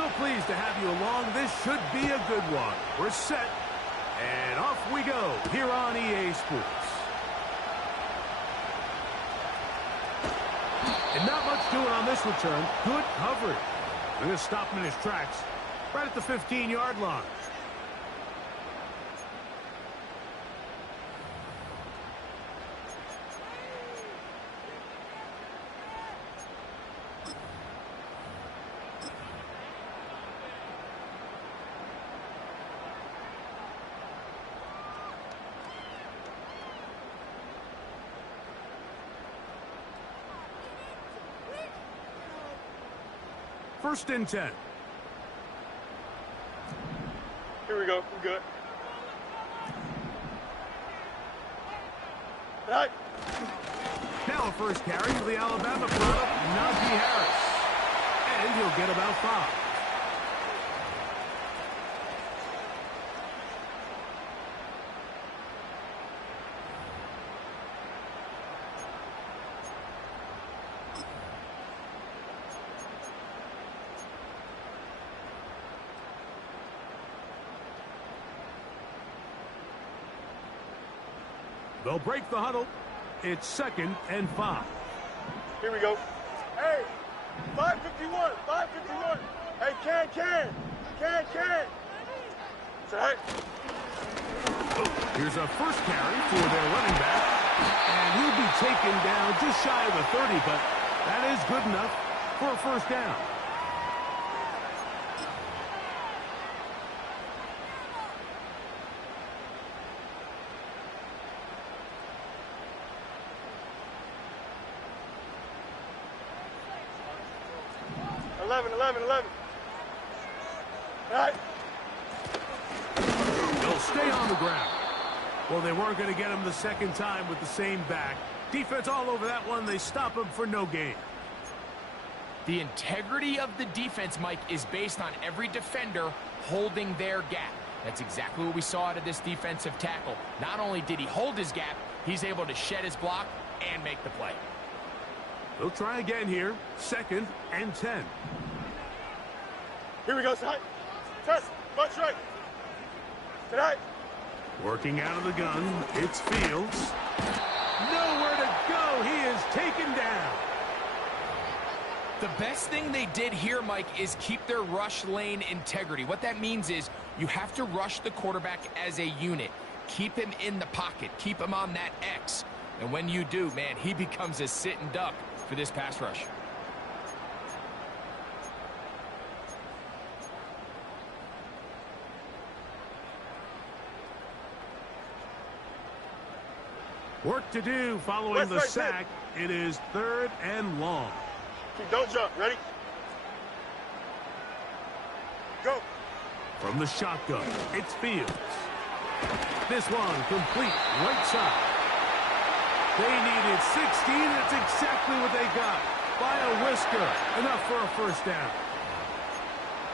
So pleased to have you along. This should be a good one. We're set, and off we go here on EA Sports. And not much doing on this return. Good coverage. They're going to stop him in his tracks right at the 15-yard line. First and 10. Here we go. We're good. Right. Now a first carry for the Alabama product, Najee Harris. And he'll get about 5. They'll break the huddle. It's 2nd and 5. Here we go. Hey, 551, 551. Hey, can. It's all right. Here's a first carry for their running back. And he'll be taken down just shy of the 30, but that is good enough for a first down. Eleven. All right. They'll stay on the ground. Well, they weren't going to get him the second time with the same back. Defense all over that one. They stop him for no gain. The integrity of the defense, Mike, is based on every defender holding their gap. That's exactly what we saw out of this defensive tackle. Not only did he hold his gap, he's able to shed his block and make the play. They'll try again here. 2nd and 10. Here we go, side. Test. Bunch right. Tonight. Working out of the gun. It's Fields. Nowhere to go. He is taken down. The best thing they did here, Mike, is keep their rush lane integrity. What that means is you have to rush the quarterback as a unit. Keep him in the pocket. Keep him on that X. And when you do, man, he becomes a sitting duck for this pass rush. Work to do following the sack. It is 3rd and long. Don't jump. Ready? Go. From the shotgun, it's Fields. This one complete right side. They needed 16, and it's exactly what they got. By a whisker. Enough for a first down.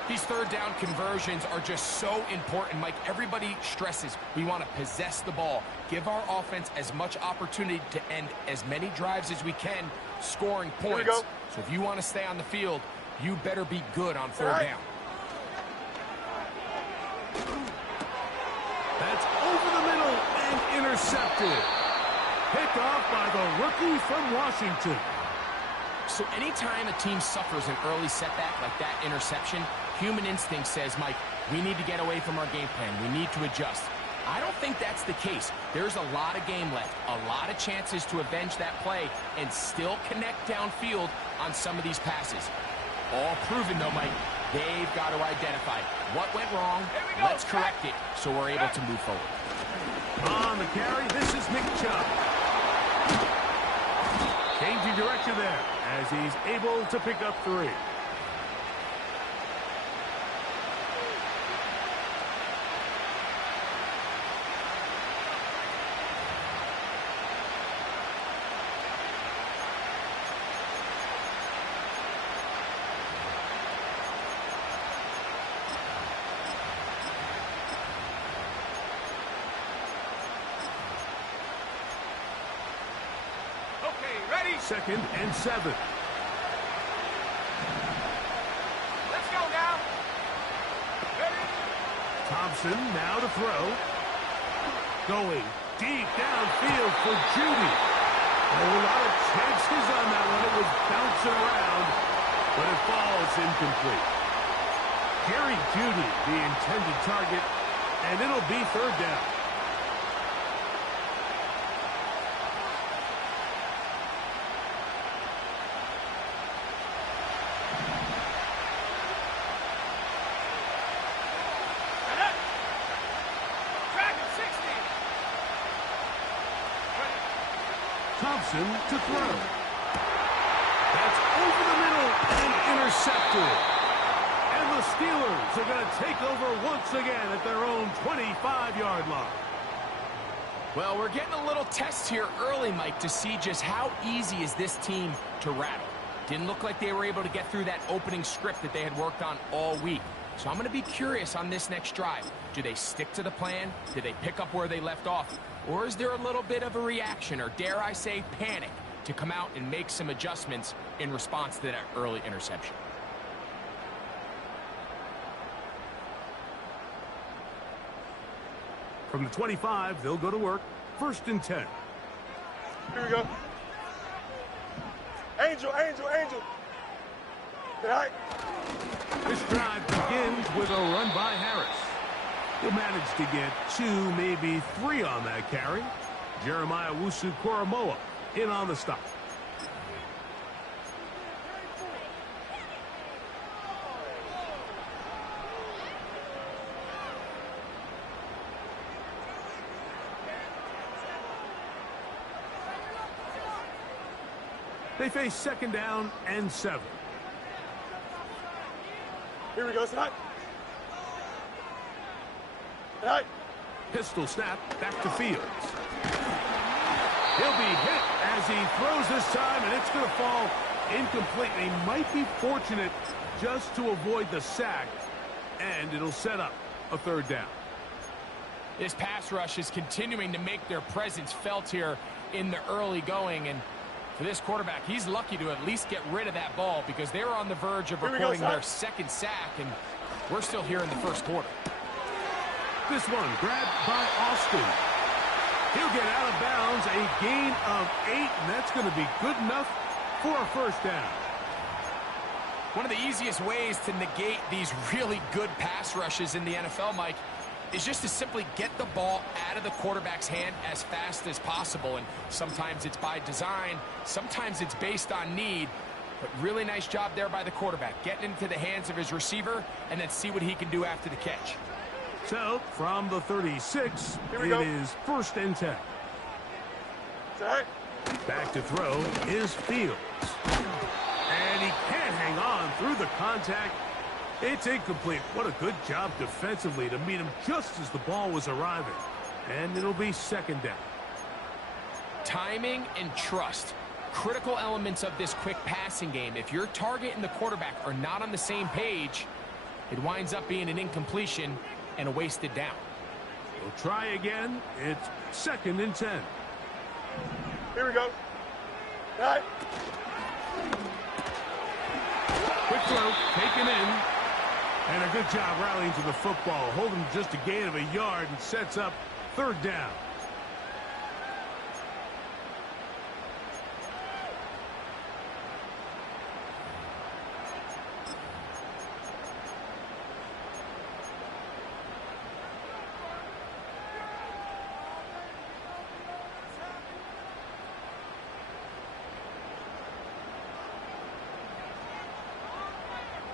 These third down conversions are just so important, Mike. Everybody stresses we want to possess the ball. Give our offense as much opportunity to end as many drives as we can, scoring points. So if you want to stay on the field, you better be good on third down. That's over the middle and intercepted. Picked off by the rookie from Washington. So anytime a team suffers an early setback like that interception, human instinct says, Mike, we need to get away from our game plan. We need to adjust. I don't think that's the case. There's a lot of game left, a lot of chances to avenge that play and still connect downfield on some of these passes. All proven, though, Mike. They've got to identify what went wrong. Let's correct it so we're able to move forward. On the carry, this is Nick Chubb. Changing direction there as he's able to pick up 3. Ready? 2nd and 7. Let's go now. Thompson now to throw. Going deep downfield for Judy. Oh, a lot of chances on that one. It was bouncing around, but it falls incomplete. Jerry Judy, the intended target, and it'll be third down. Thompson to throw. That's over the middle and intercepted. And the Steelers are going to take over once again at their own 25-yard line. Well, we're getting a little test here early, Mike, to see just how easy is this team to rattle. Didn't look like they were able to get through that opening script that they had worked on all week. So I'm going to be curious on this next drive. Do they stick to the plan? Do they pick up where they left off? Or is there a little bit of a reaction, or dare I say panic, to come out and make some adjustments in response to that early interception? From the 25, they'll go to work. 1st and 10. Here we go. Angel, Angel, Angel. Good night. This drive begins with a run by Harris. He'll manage to get 2, maybe 3 on that carry. Jeremiah Owusu-Koramoah in on the stop. They face 2nd down and 7. Here we go, tonight. Tonight. Pistol snap back to Fields. He'll be hit as he throws this time, and it's going to fall incomplete. He might be fortunate just to avoid the sack, and it'll set up a 3rd down. This pass rush is continuing to make their presence felt here in the early going, and for this quarterback, he's lucky to at least get rid of that ball because they were on the verge of recording their 2nd sack, and we're still here in the 1st quarter. This one grabbed by Austin. He'll get out of bounds, a gain of 8, and that's going to be good enough for a 1st down. One of the easiest ways to negate these really good pass rushes in the NFL, Mike, is just to simply get the ball out of the quarterback's hand as fast as possible. And sometimes it's by design, sometimes it's based on need. But really nice job there by the quarterback, getting into the hands of his receiver and then see what he can do after the catch. So, from the 36, it is 1st and 10. Back to throw is Fields. And he can't hang on through the contact. It's incomplete. What a good job defensively to meet him just as the ball was arriving. And it'll be 2nd down. Timing and trust. Critical elements of this quick passing game. If your target and the quarterback are not on the same page, it winds up being an incompletion and a wasted down. We'll try again. It's 2nd and 10. Here we go. Right. Quick throw, taken in. And a good job rallying to the football. Holding just a gain of a yard and sets up 3rd down.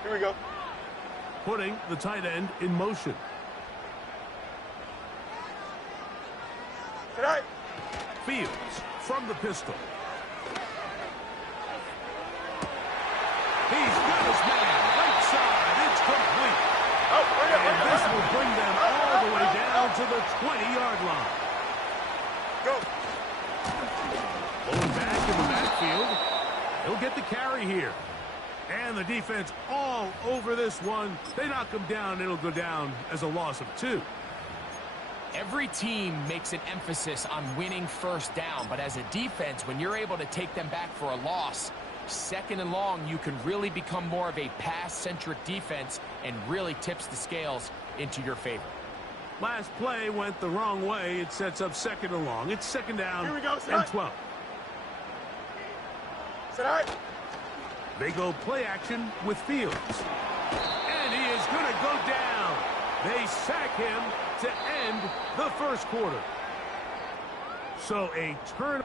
Here we go. Putting the tight end in motion. Tonight. Fields from the pistol. He's got his man. Right side. It's complete. And this will bring them all the way down to the 20-yard line. Go. Pulling back in the backfield. He'll get the carry here. And the defense all over this one. They knock him down. It'll go down as a loss of 2. Every team makes an emphasis on winning 1st down, but as a defense, when you're able to take them back for a loss, 2nd and long, you can really become more of a pass-centric defense and really tips the scales into your favor. Last play went the wrong way. It sets up second and long. It's second down Here we go, and 12. Sit high. They go play action with Fields. And he is going to go down. They sack him to end the first quarter. So a turn.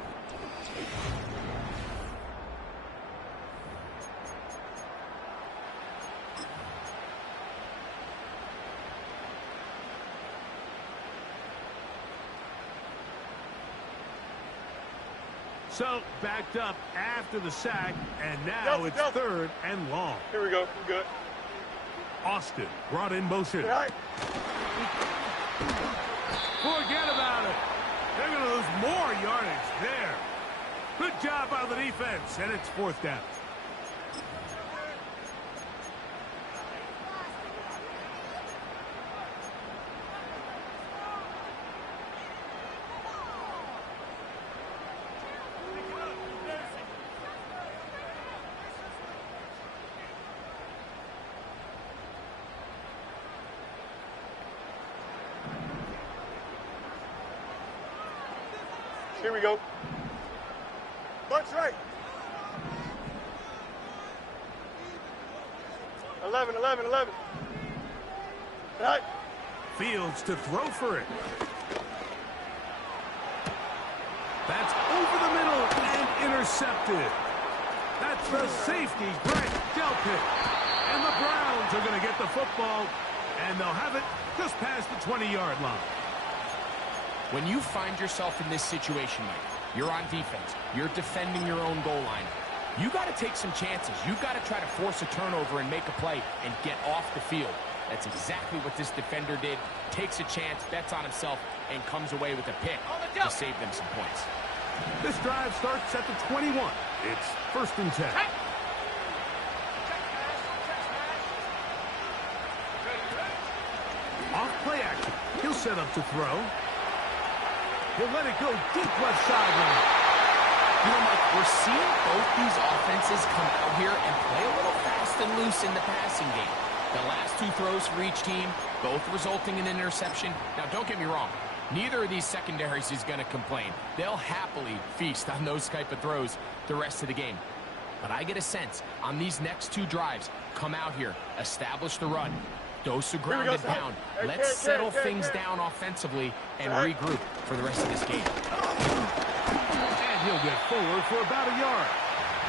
So backed up after the sack, and now it's third and long. Here we go. We're good. Austin brought in motion. Sit high. Forget about it. They're going to lose more yardage there. Good job by the defense, and it's fourth down. Here we go. Bunch right. 11, 11, 11. Right. Fields to throw for it. That's over the middle and intercepted. That's the safety, Greg Delpit. And the Browns are going to get the football, and they'll have it just past the 20-yard line. When you find yourself in this situation, Mike, you're on defense, you're defending your own goal line, you got to take some chances. You got to try to force a turnover and make a play and get off the field. That's exactly what this defender did. Takes a chance, bets on himself, and comes away with a pick to save them some points. This drive starts at the 21. It's first and 10. Off play action. He'll set up to throw. He'll let it go deep left sideline. You know, Mike, we're seeing both these offenses come out here and play a little fast and loose in the passing game. The last two throws for each team, both resulting in an interception. Now, don't get me wrong. Neither of these secondaries is going to complain. They'll happily feast on those type of throws the rest of the game. But I get a sense on these next two drives, come out here, establish the run, dose of ground and pound. Let's settle things down offensively and regroup for the rest of this game. And he'll get forward for about a yard.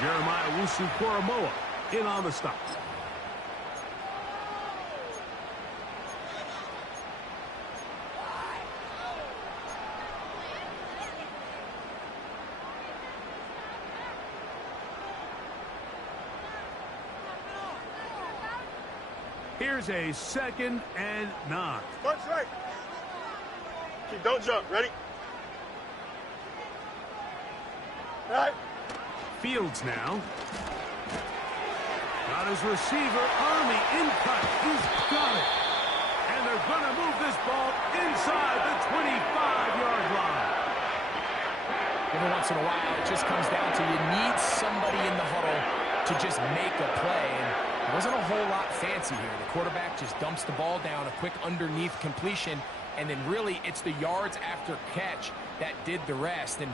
Jeremiah Wusu-Koramoah in on the stop. Here's a second and 9. Bunch right. Keep, don't jump. Ready? Right. Fields now. Got his receiver on the in-cut. He's got it. And they're going to move this ball inside the 25-yard line. Every once in a while, it just comes down to you need somebody in the huddle to just make a play. And it wasn't a whole lot fancy here. The quarterback just dumps the ball down, a quick underneath completion, and then really it's the yards after catch that did the rest. And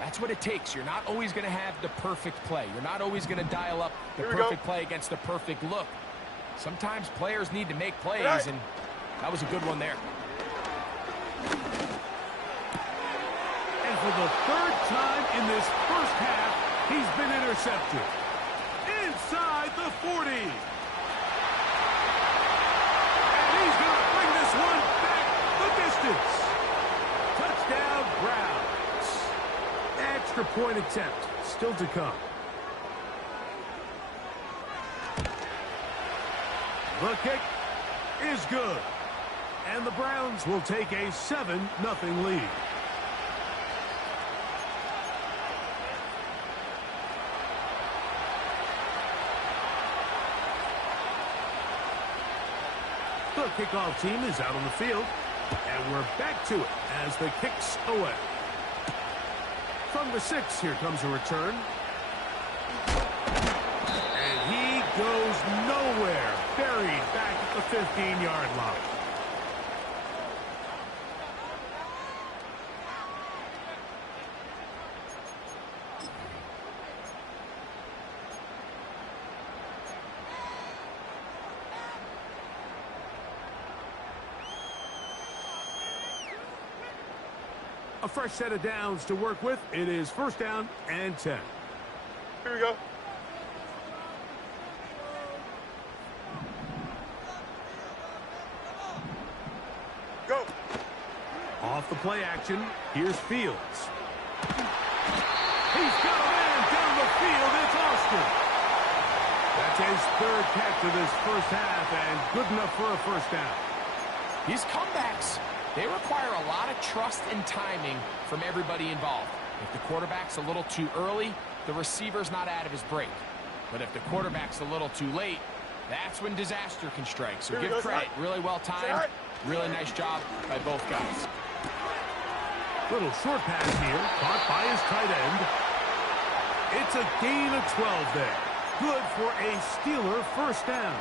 that's what it takes. You're not always going to have the perfect play. You're not always going to dial up the perfect play against the perfect look. Sometimes players need to make plays, and that was a good one there. And for the third time in this first half, he's been intercepted. Inside the 40. And he's going to bring this one back the distance. Touchdown, Browns. Extra point attempt still to come. The kick is good. And the Browns will take a 7-0 lead. The kickoff team is out on the field, and we're back to it as the kick's away. From the 6, here comes a return. And he goes nowhere, buried back at the 15-yard line. A fresh set of downs to work with. It is first down and 10. Here we go. Go. Off the play action, here's Fields. He's got a man down the field. It's Austin. That's his third catch of this first half, and good enough for a first down. These comebacks, they require a lot of trust and timing from everybody involved. If the quarterback's a little too early, the receiver's not out of his break. But if the quarterback's a little too late, that's when disaster can strike. So give credit. Really well timed. Really nice job by both guys. Little short pass here, caught by his tight end. It's a gain of 12 there. Good for a Steeler first down.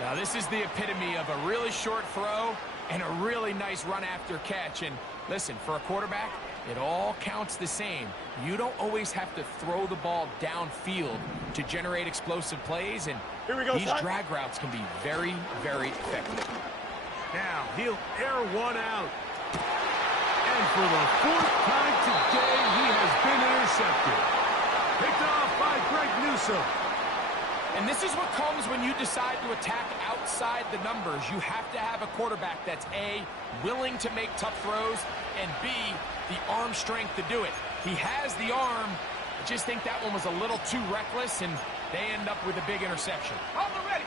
Now this is the epitome of a really short throw and a really nice run after catch. And listen, for a quarterback, it all counts the same. You don't always have to throw the ball downfield to generate explosive plays, and these drag routes can be very, very effective. Now he'll air one out. And for the fourth time today, he has been intercepted. Picked off by Greg Newsome. And this is what comes when you decide to attack outside the numbers. You have to have a quarterback that's A, willing to make tough throws, and B, the arm strength to do it. He has the arm. I just think that one was a little too reckless, and they end up with a big interception. Hold it ready.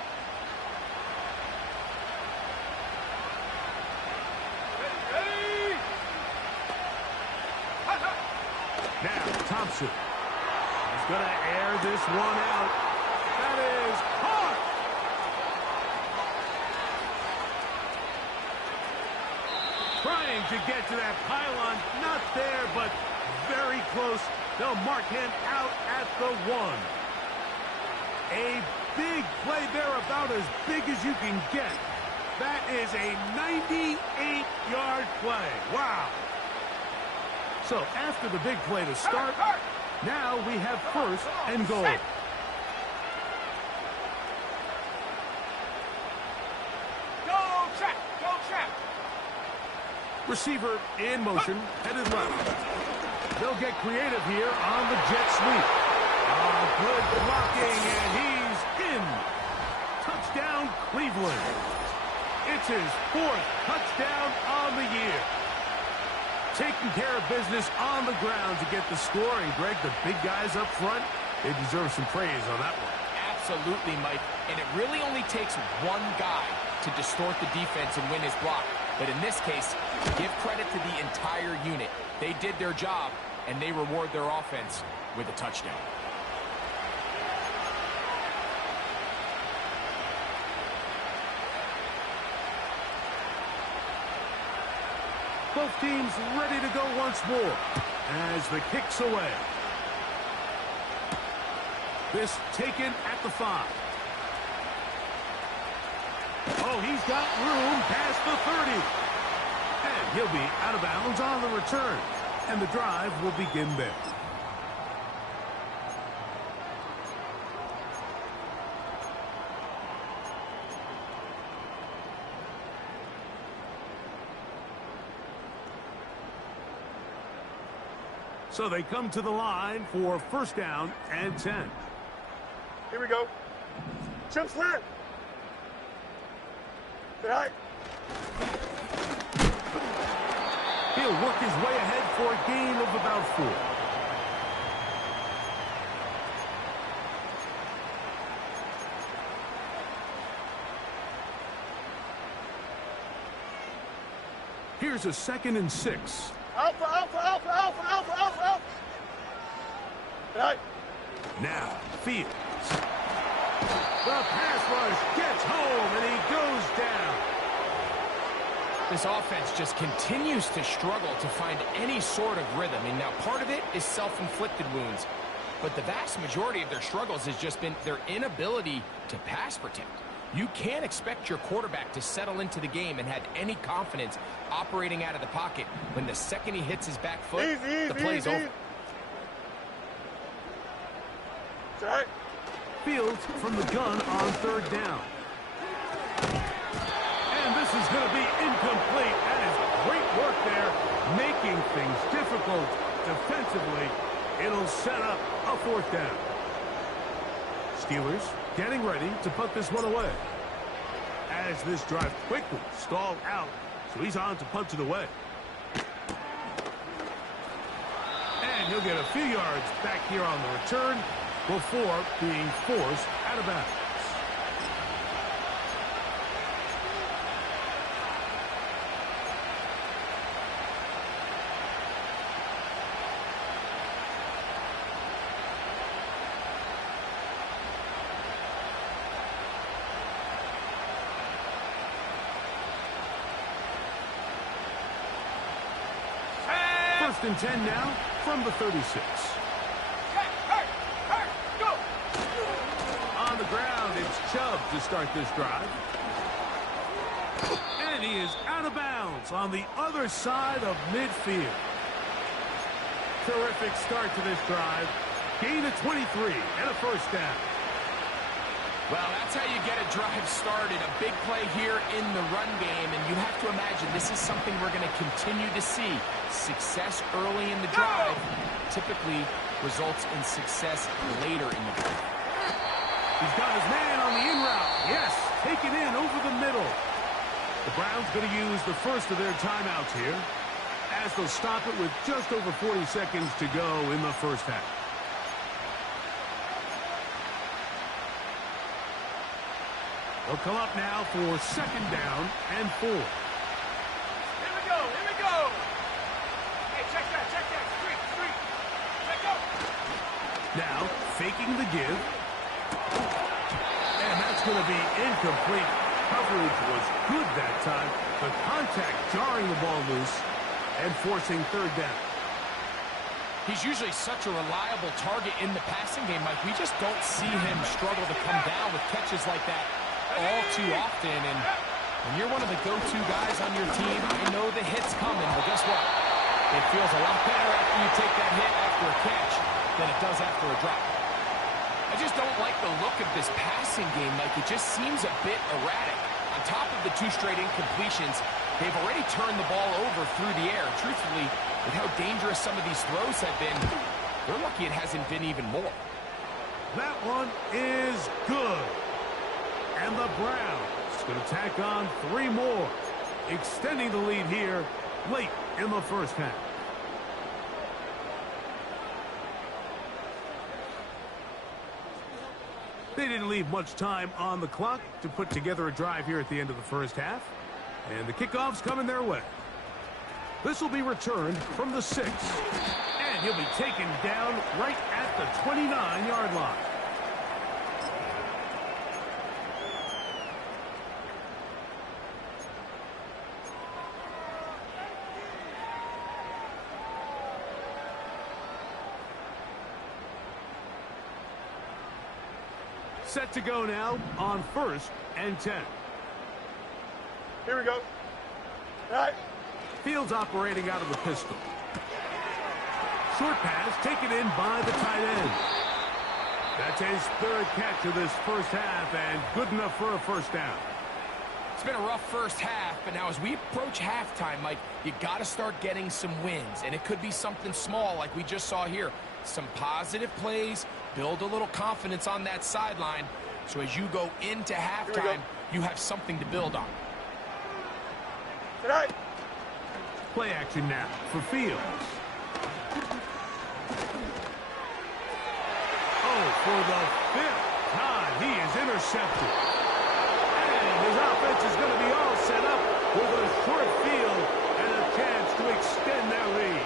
Now, Thompson is going to air this one out. That is caught. Trying to get to that pylon. Not there, but very close. They'll mark him out at the 1. A big play there, about as big as you can get. That is a 98-yard play. Wow. So after the big play to start, now we have first and goal. Go check. Receiver in motion, headed left. They'll get creative here on the jet sweep. Good blocking, and he's in. Touchdown, Cleveland. It's his 4th touchdown on the year. Taking care of business on the ground to get the score. And, Greg, the big guys up front, they deserve some praise on that one. Absolutely, Mike. And it really only takes one guy to distort the defense and win his block. But in this case, give credit to the entire unit. They did their job, and they reward their offense with a touchdown. Both teams ready to go once more as the kick's away. This taken at the 5. Oh, he's got room past the 30. And he'll be out of bounds on the return. And the drive will begin there. So they come to the line for first down and 10. Here we go. Jump slant. Right. He'll work his way ahead for a gain of about 4. Here's a 2nd and 6. Alpha. Right. Now, Fields. The pass rush gets home, and he goes down. This offense just continues to struggle to find any sort of rhythm. And now part of it is self-inflicted wounds. But the vast majority of their struggles has just been their inability to pass protect. You can't expect your quarterback to settle into the game and have any confidence operating out of the pocket when the second he hits his back foot, the play's over. Right. Fields from the gun on 3rd down. And this is going to be incomplete. That is Great work there, making things difficult defensively. It'll set up a 4th down. Steelers getting ready to put this one away. As this drive quickly stalled out, so he's on to punch it away. And he'll get a few yards back here on the return before being forced out of bounds. First and 10 now from the 36. Go! On the ground, it's Chubb to start this drive. And he is out of bounds on the other side of midfield. Terrific start to this drive. Gain of 23 and a 1st down. Well, that's how you get a drive started. A big play here in the run game, and you have to imagine this is something we're going to continue to see. Success early in the drive typically results in success later in the drive. He's got his man on the in route. Yes, taken in over the middle. The Browns going to use the first of their timeouts here, as they'll stop it with just over 40 seconds to go in the 1st half. They'll come up now for 2nd down and 4. Here we go, here we go! Hey, check that, street! Check go! Now, faking the give. And that's going to be incomplete. Coverage was good that time. The contact jarring the ball loose and forcing 3rd down. He's usually such a reliable target in the passing game, Mike. We just don't see him struggle to come down with catches like that all too often. And when you're one of the go-to guys on your team, I know the hit's coming, but guess what? It feels a lot better after you take that hit after a catch than it does after a drop. I just don't like the look of this passing game, Mike. It just seems a bit erratic. On top of the 2 straight incompletions, they've already turned the ball over through the air. Truthfully, with how dangerous some of these throws have been, they're lucky it hasn't been even more. That one is good. And the Browns going to tack on 3 more, extending the lead here late in the 1st half. They didn't leave much time on the clock to put together a drive here at the end of the 1st half. And the kickoff's coming their way. This will be returned from the 6. And he'll be taken down right at the 29-yard line. Set to go now on 1st and 10. Here we go. All right. Fields operating out of the pistol. Short pass taken in by the tight end. That's his 3rd catch of this 1st half, and good enough for a 1st down. It's been a rough 1st half, but now as we approach halftime, Mike, you got to start getting some wins, and it could be something small like we just saw here. Some positive plays, build a little confidence on that sideline, so as you go into halftime, you have something to build on. Tonight. Play action now for Fields. Oh, for the 5th time, he is intercepted. And his offense is going to be all set up with a short field and a chance to extend their lead.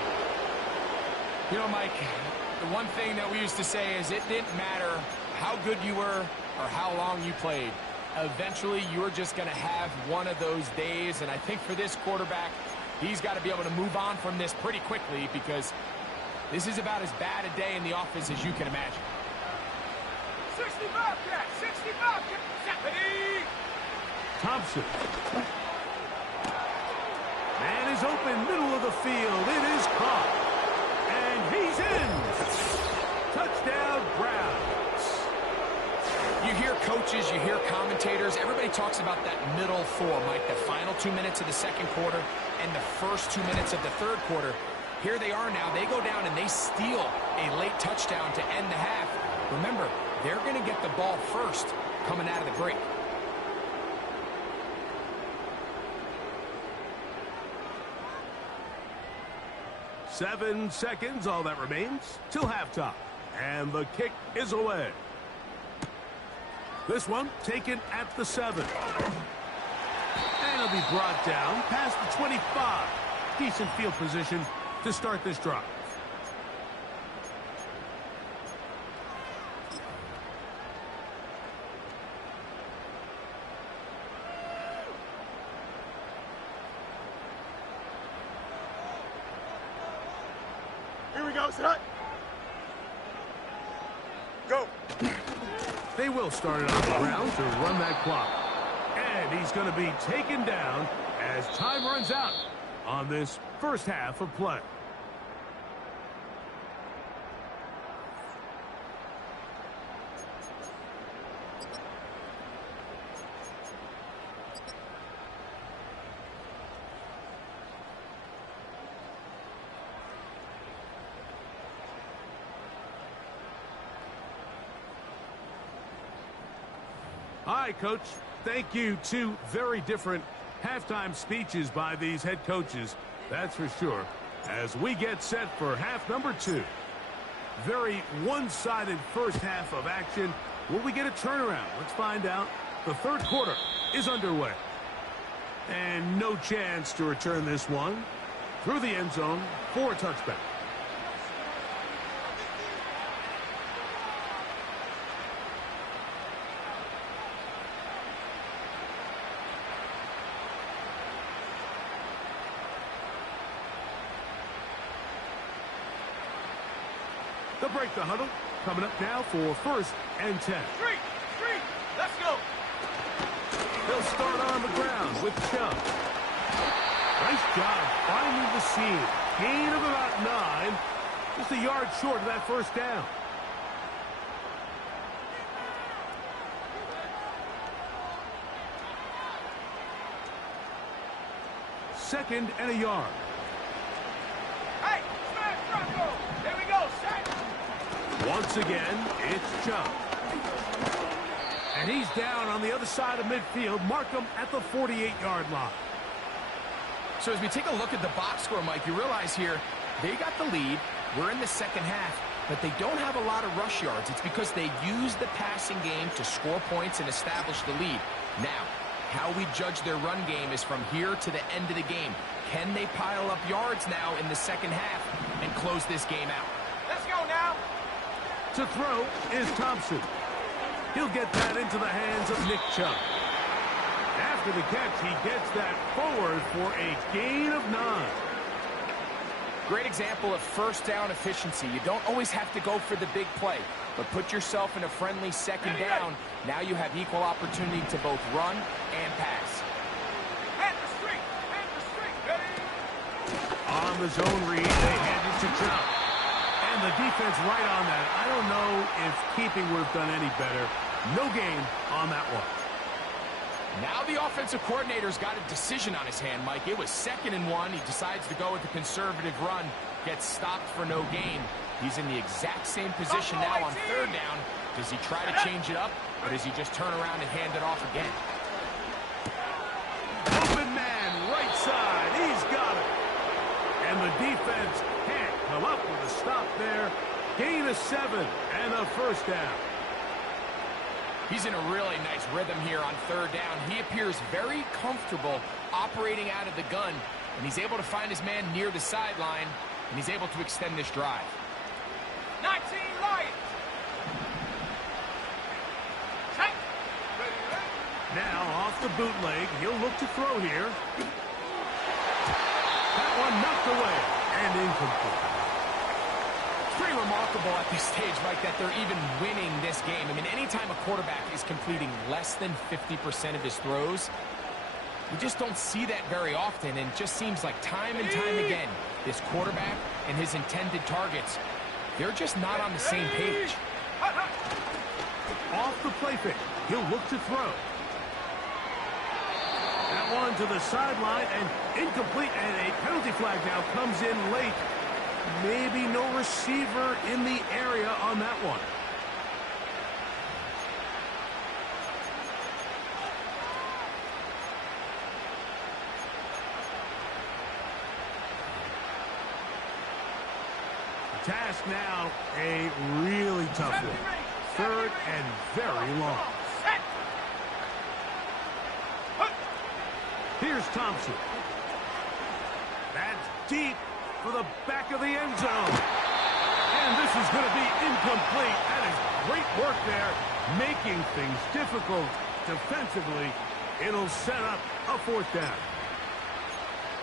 You know, Mike, the one thing that we used to say is it didn't matter how good you were or how long you played. Eventually, you're just going to have one of those days, and I think for this quarterback, he's got to be able to move on from this pretty quickly because this is about as bad a day in the office as you can imagine. 65 catch, 65 catch. Thompson. Man is open, middle of the field. It is caught. And he's in. Touchdown, Browns. You hear coaches, you hear commentators, everybody talks about that middle 4, Mike, the final 2 minutes of the 2nd quarter, and in the first 2 minutes of the third quarter. Here they are now. They go down and they steal a late touchdown to end the half. Remember, they're going to get the ball first coming out of the break. Seven seconds, all that remains, till halftime. And the kick is away. This one taken at the 7. And it'll be brought down past the 25. Decent field position to start this drive. Here we go, set. Go. They will start it on the ground to run that clock. And he's going to be taken down as time runs out on this first half of play. Hi, Coach. Thank you. Two very different halftime speeches by these head coaches, that's for sure, as we get set for half number 2. Very one-sided first half of action. Will we get a turnaround? Let's find out. The third quarter is underway. And no chance to return this one through the end zone for a touchback. They'll break the huddle. Coming up now for 1st and 10. Street, let's go. They'll start on the ground with Chubb. Nice job finding the seam. Gain of about 9. Just a yard short of that first down. Second and a yard. Hey, smash, Bronco. There we go, set. Once again, it's Chubb. And he's down on the other side of midfield. Mark him at the 48-yard line. So as we take a look at the box score, Mike, you realize here they got the lead. We're in the second half, but they don't have a lot of rush yards. It's because they use the passing game to score points and establish the lead. Now, how we judge their run game is from here to the end of the game. Can they pile up yards now in the second half and close this game out? Let's go now. To throw is Thompson. He'll get that into the hands of Nick Chubb. After the catch, he gets that forward for a gain of 9. Great example of first down efficiency. You don't always have to go for the big play, but put yourself in a friendly second down. Now you have equal opportunity to both run and pass. Hand the street, ready? On the zone read, they hand it to Chubb. And the defense right on that. I don't know if keeping would have done any better. No gain on that one. Now the offensive coordinator's got a decision on his hand, Mike. It was 2nd and 1. He decides to go with the conservative run. Gets stopped for no gain. He's in the exact same position now on 3rd down. Does he try to change it up, or does he just turn around and hand it off again? Open man, right side. He's got it. And the defense can't come up with a stop there. Gain of 7 and a first down. He's in a really nice rhythm here on 3rd down. He appears very comfortable operating out of the gun, and he's able to find his man near the sideline, and he's able to extend this drive. 19 Lions. Check. Now off the bootleg, he'll look to throw here. That one knocked away and incomplete. Pretty remarkable at this stage, Mike, that they're even winning this game. I mean, anytime a quarterback is completing less than 50% of his throws, we just don't see that very often, and it just seems like time and time again, this quarterback and his intended targets, they're just not on the same page. Off the play fake, he'll look to throw. That that one to the sideline and incomplete, and a penalty flag now comes in late. Maybe no receiver in the area on that one. The task now, a really tough one. Third and very long. Here's Thompson. That's deep for the back of the end zone. And this is going to be incomplete. That is great work there, making things difficult defensively. It'll set up a fourth down.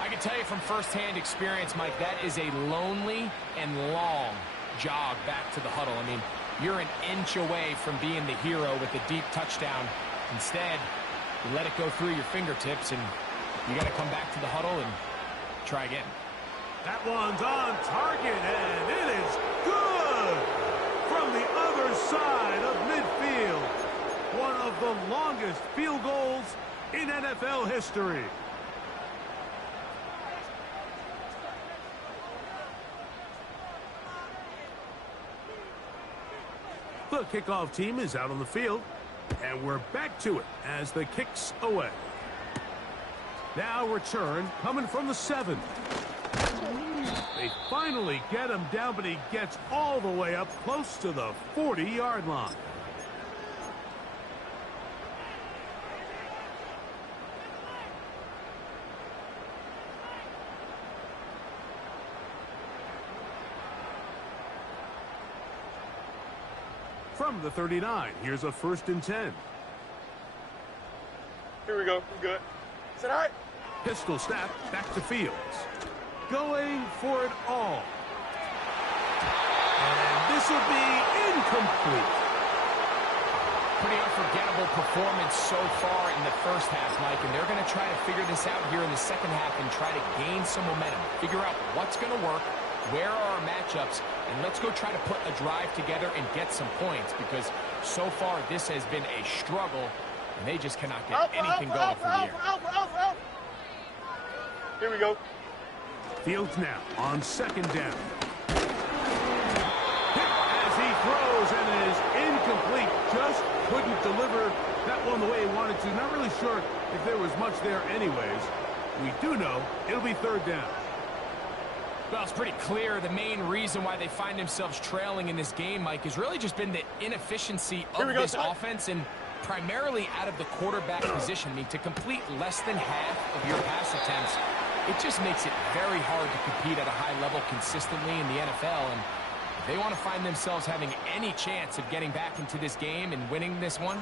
I can tell you from firsthand experience, Mike, that is a lonely and long jog back to the huddle. I mean, you're an inch away from being the hero with a deep touchdown. Instead, you let it go through your fingertips, and you got to come back to the huddle and try again. That one's on target, and it is good from the other side of midfield. One of the longest field goals in NFL history. The kickoff team is out on the field, and we're back to it as the kick's away. Now return coming from the 7. They finally get him down, but he gets all the way up close to the 40-yard line. From the 39, here's a 1st and 10. Here we go. We're good. Is that all right? Pistol snap back to Fields. Going for it all. And this will be incomplete. Pretty unforgettable performance so far in the first half, Mike, and they're going to try to figure this out here in the second half and try to gain some momentum. Figure out what's going to work, where are our matchups, and let's go try to put a drive together and get some points, because so far this has been a struggle, and they just cannot get anything going from here. Here we go. Fields now on 2nd down. Hit as he throws, and it is incomplete. Just couldn't deliver that one the way he wanted to. Not really sure if there was much there anyways. We do know it'll be 3rd down. Well, it's pretty clear the main reason why they find themselves trailing in this game, Mike, has really just been the inefficiency of this offense, and primarily out of the quarterback position. I mean, to complete less than half of your pass attempts, it just makes it very hard to compete at a high level consistently in the NFL. And if they want to find themselves having any chance of getting back into this game and winning this one,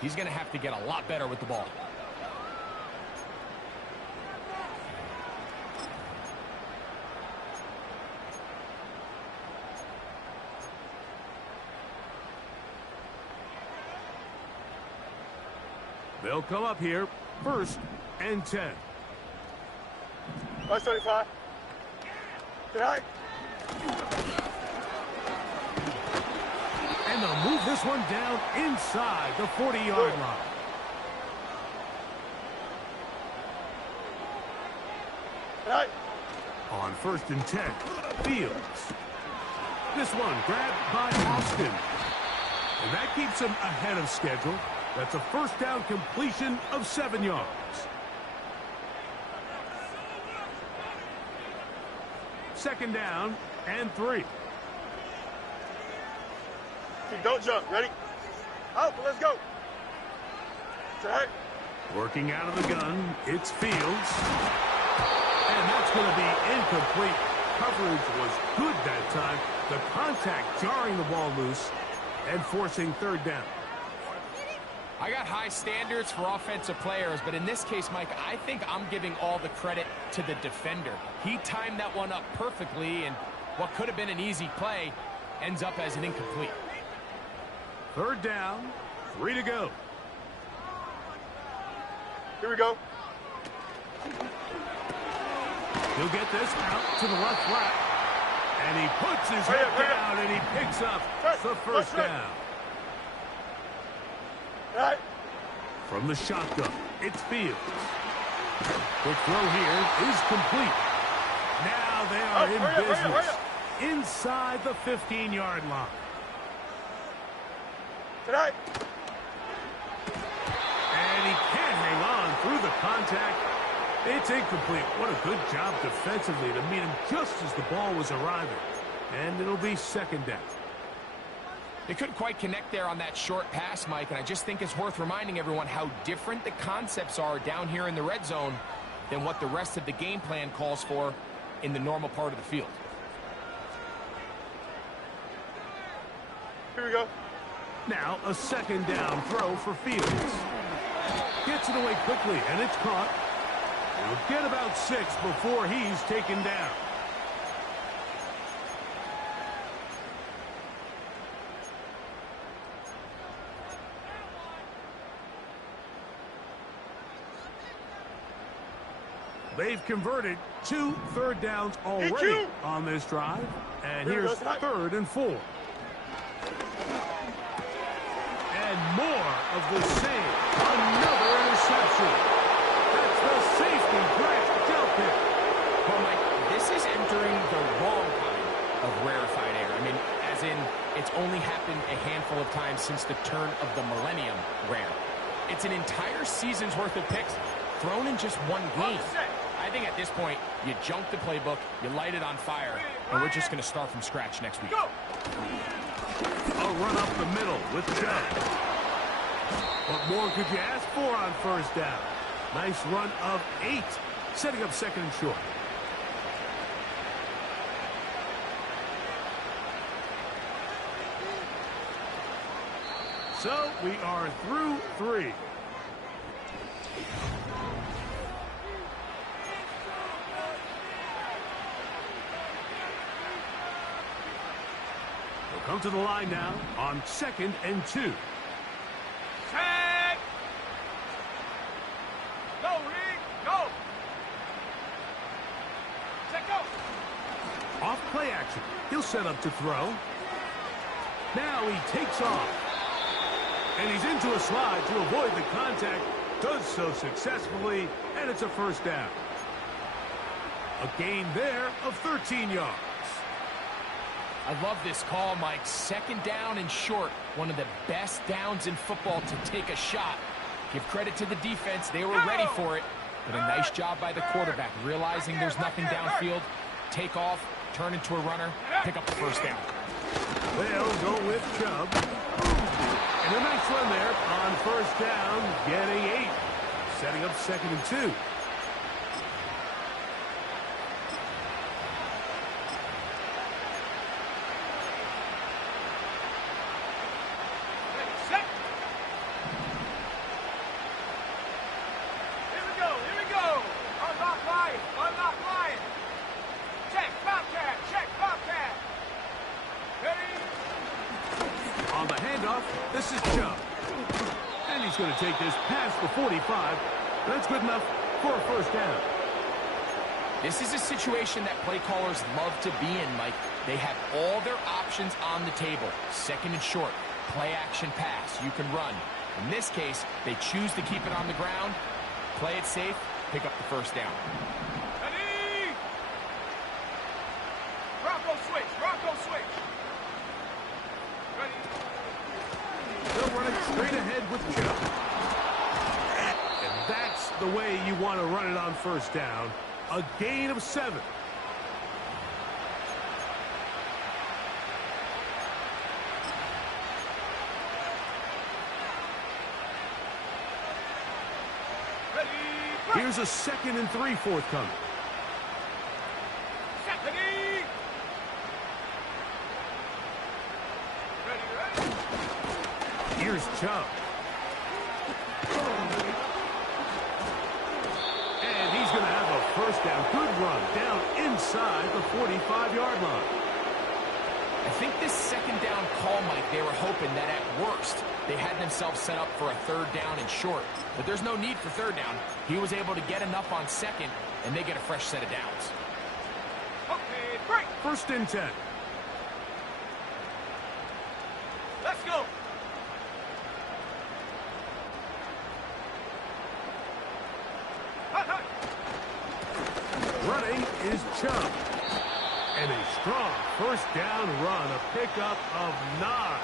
he's going to have to get a lot better with the ball. They'll come up here, 1st and 10. 135. Good night. And they'll move this one down inside the 40-yard line. Good night. On 1st and 10, Fields. This one grabbed by Austin. And that keeps him ahead of schedule. That's a 1st down completion of 7 yards. Second down and 3. Don't jump. Ready? Out. Let's go. All right. Working out of the gun, it's Fields. And that's going to be incomplete. Coverage was good that time. The contact jarring the ball loose and forcing 3rd down. I got high standards for offensive players, but in this case, Mike, I think I'm giving all the credit to the defender. He timed that one up perfectly, and what could have been an easy play ends up as an incomplete. 3rd down, 3 to go. Here we go. He'll get this out to the left flat, and he puts his head down, and he picks up the 1st down. Right. From the shotgun, it's Fields. Quick throw here is complete. Now they are in business inside the 15-yard line. Tonight. And he can't hang on through the contact. It's incomplete. What a good job defensively to meet him just as the ball was arriving. And it'll be second down. They couldn't quite connect there on that short pass, Mike, and I just think it's worth reminding everyone how different the concepts are down here in the red zone than what the rest of the game plan calls for in the normal part of the field. Here we go. Now a second down throw for Fields. Gets it away quickly, and it's caught. He'll get about 6 before he's taken down. They've converted 2 third downs already on this drive. And here's 3rd and 4. And more of the same. Another interception. That's the safety Grant dealt him. Well, Mike, this is entering the wrong kind of rarefied air. I mean, as in, it's only happened a handful of times since the turn of the millennium rare. It's an entire season's worth of picks thrown in just one game. I think at this point, you junk the playbook, you light it on fire, and we're just going to start from scratch next week. A run up the middle with Chubb. What more could you ask for on first down? Nice run of 8, setting up second and short. So we are through 3. We'll come to the line now on 2nd and 2. Tag. Go, Reed. Go. Check go. Off play action. He'll set up to throw. Now he takes off. And he's into a slide to avoid the contact. Does so successfully, and it's a first down. A gain there of 13 yards. I love this call, Mike. 2nd down and short. One of the best downs in football to take a shot. Give credit to the defense. They were ready for it. But a nice job by the quarterback, realizing there's nothing downfield. Take off, turn into a runner, pick up the first down. They'll go with Chubb. And a nice run there on first down, getting 8. Setting up 2nd and 2. This is Chubb. And he's going to take this past the 45. That's good enough for a first down. This is a situation that play callers love to be in, Mike. They have all their options on the table. 2nd and short, play action pass. You can run. In this case, they choose to keep it on the ground, play it safe, pick up the first down. Ready? Rocco switch. Rocco switch. Ready? They'll run it straight ahead with Chubb. And that's the way you want to run it on first down. A gain of 7. Ready? Here's a 2nd and 3 forthcoming. Ready? Ready? Here's Chubb. And he's going to have a first down. Good run down inside the 45-yard line. I think this 2nd down call, Mike, they were hoping that at worst they had themselves set up for a 3rd down and short. But there's no need for 3rd down. He was able to get enough on 2nd, and they get a fresh set of downs. Okay, break. 1st and 10. Let's go. Hut, hut. Running is Chubb. And a strong first down run, a pickup of 9,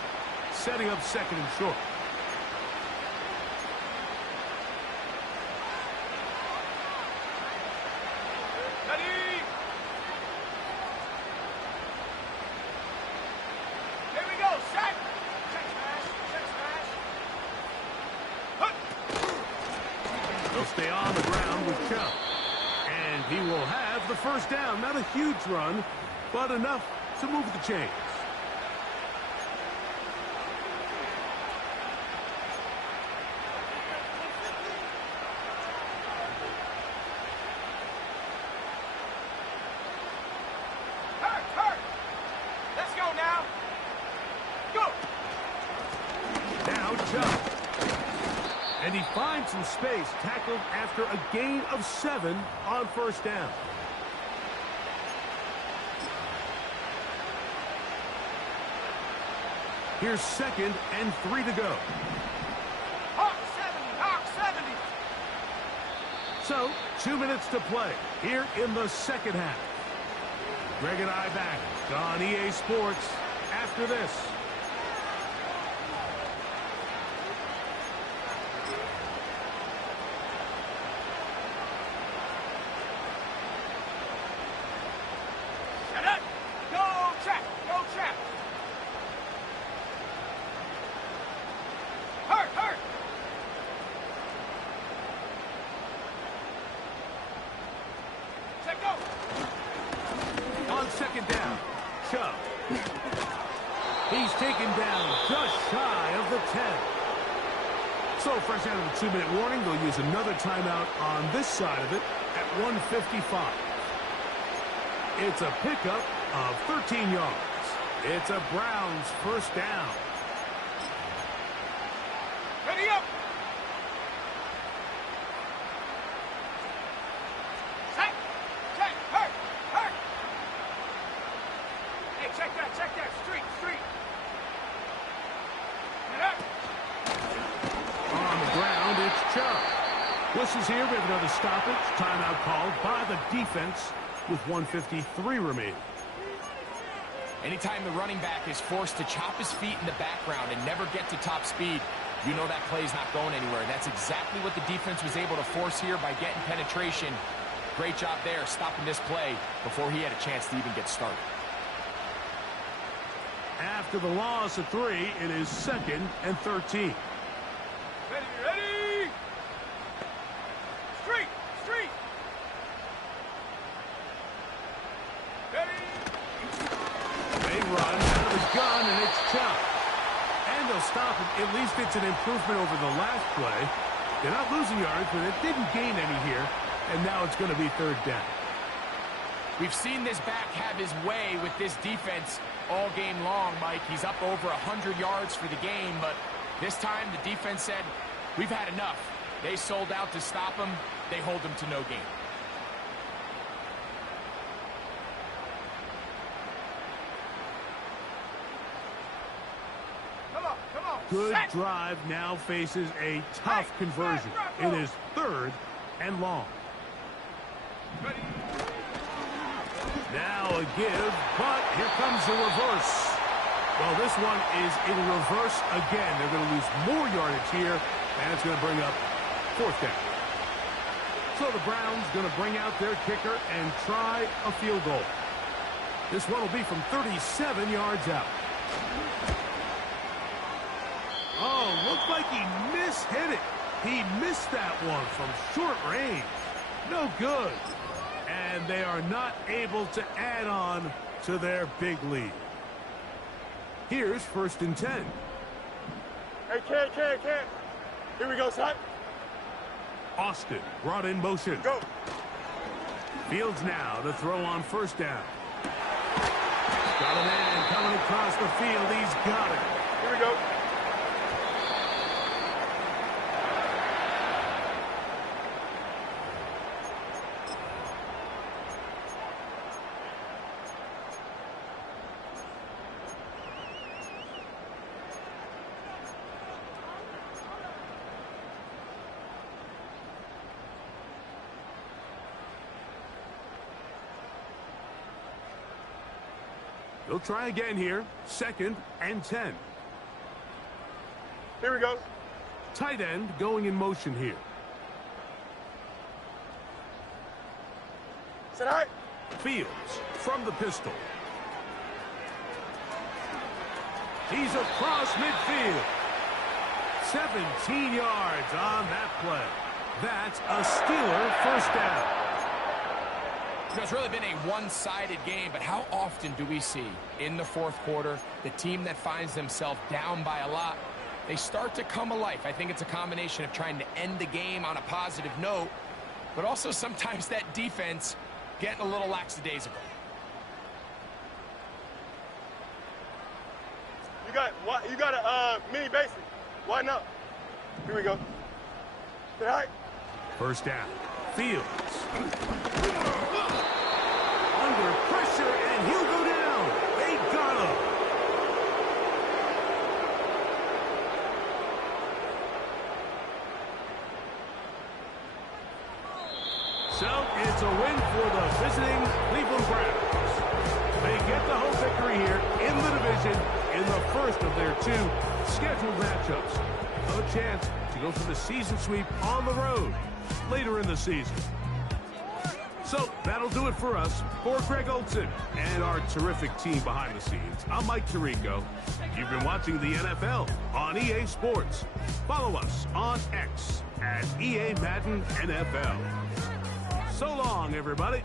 setting up second and short. Ready? Here we go, set! Check smash, check smash. He'll stay on the ground with Chubb. And he will have the first down. Not a huge run, but enough to move the chains. Hurt! Let's go now. Go! Now Chubb. And he finds some space, tackled after a gain of 7 on first down. Here's 2nd and 3 to go. Hawk 70! So, 2 minutes to play here in the second half. Greg and I back on EA Sports after this. Set up! Go trap! Hurt! Set go! On second down, Chubb. He's taken down just shy of the 10. So fresh out of the 2-minute warning, they'll use another timeout on this side of it at 1:55. It's a pickup of 13 yards. It's a Browns first down. Ready up! Set! Check! Hurt! Hey, check that! Street! Get up! On the ground, it's Chubb. Whistles here, we have another stoppage. Timeout called by the defense with 1:53 remaining. Anytime the running back is forced to chop his feet in the background and never get to top speed, you know that play's not going anywhere. And that's exactly what the defense was able to force here by getting penetration. Great job there, stopping this play before he had a chance to even get started. After the loss of 3, it is 2nd and 13. Ready! Street! Ready! They run out of his gun, and it's Chubb. And they'll stop it. At least it's an improvement over the last play. They're not losing yards, but it didn't gain any here. And now it's going to be 3rd down. We've seen this back have his way with this defense all game long, Mike. He's up over 100 yards for the game, but this time the defense said, we've had enough. They sold out to stop him. They hold him to no gain. Come on! Good Set. drive now faces a tough conversion. It is 3rd and long. Ready! Now a give, but here comes the reverse. Well, this one is in reverse again. They're going to lose more yardage here, and it's going to bring up 4th down. So the Browns going to bring out their kicker and try a field goal. This one will be from 37 yards out. Oh, looked like he mishit it. He missed that one from short range. No good. And they are not able to add on to their big lead. Here's 1st and 10. Hey, kid. Here we go, son. Austin brought in motion. Go. Fields now to throw on 1st down. Got a man coming across the field. He's got it. Here we go. They'll try again here. 2nd and 10. Here we go. Tight end going in motion here. Sit high. Fields from the pistol. He's across midfield. 17 yards on that play. That's a Steeler first down. You know, it's really been a one-sided game, but how often do we see in the fourth quarter the team that finds themselves down by a lot, they start to come alive? I think it's a combination of trying to end the game on a positive note, but also sometimes that defense getting a little lackadaisical. You got a mini basic. Why not? Here we go. Sit high. First down. Fields. Under pressure, and he'll go down. They got him. So it's a win for the visiting Cleveland Browns. They get the home victory here in the division in the first of their 2 scheduled matchups. A chance to go for the season sweep on the road later in the season. So that'll do it for us. For Greg Olson and our terrific team behind the scenes, I'm Mike Tirico. You've been watching the NFL on EA Sports. Follow us on X at EA Madden NFL. So long, everybody.